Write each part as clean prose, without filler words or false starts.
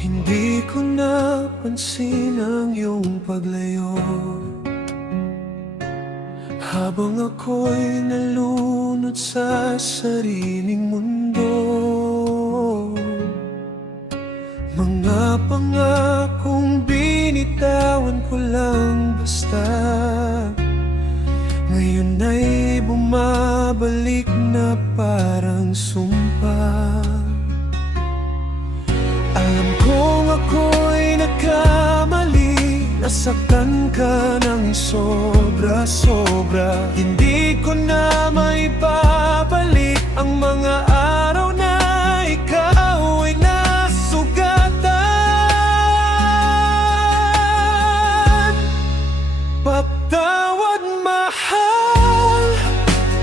Hindi ko napansin ang iyong paglayo habang ako'y nalunod sa sariling mundo. Mga pangakong binitawan ko lang basta, ngayon ay bumabalik na parang sumpa. Alam kong ako'y nagkamali, nasaktan ka ng sobra-sobra. Hindi ko na maibabalik ang mga araw na ikaw ay nasugatan. Patawad, mahal,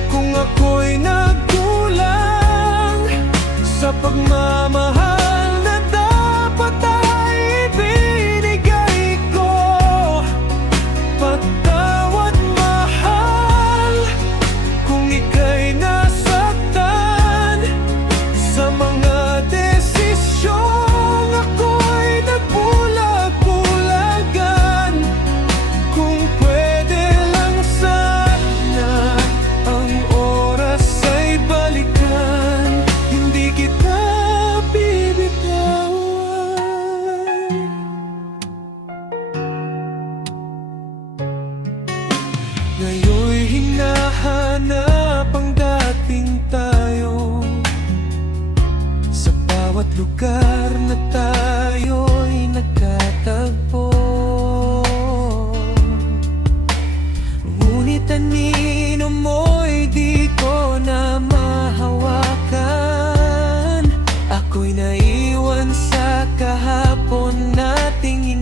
kung ako'y nagkulang sa pagmamahal ngayon'y hinahanap ang dating tayo. Sa bawat lugar na tayo'y nagkatagpo, ngunit anino mo'y di ko na mahawakan. Ako'y naiwan sa kahapon nating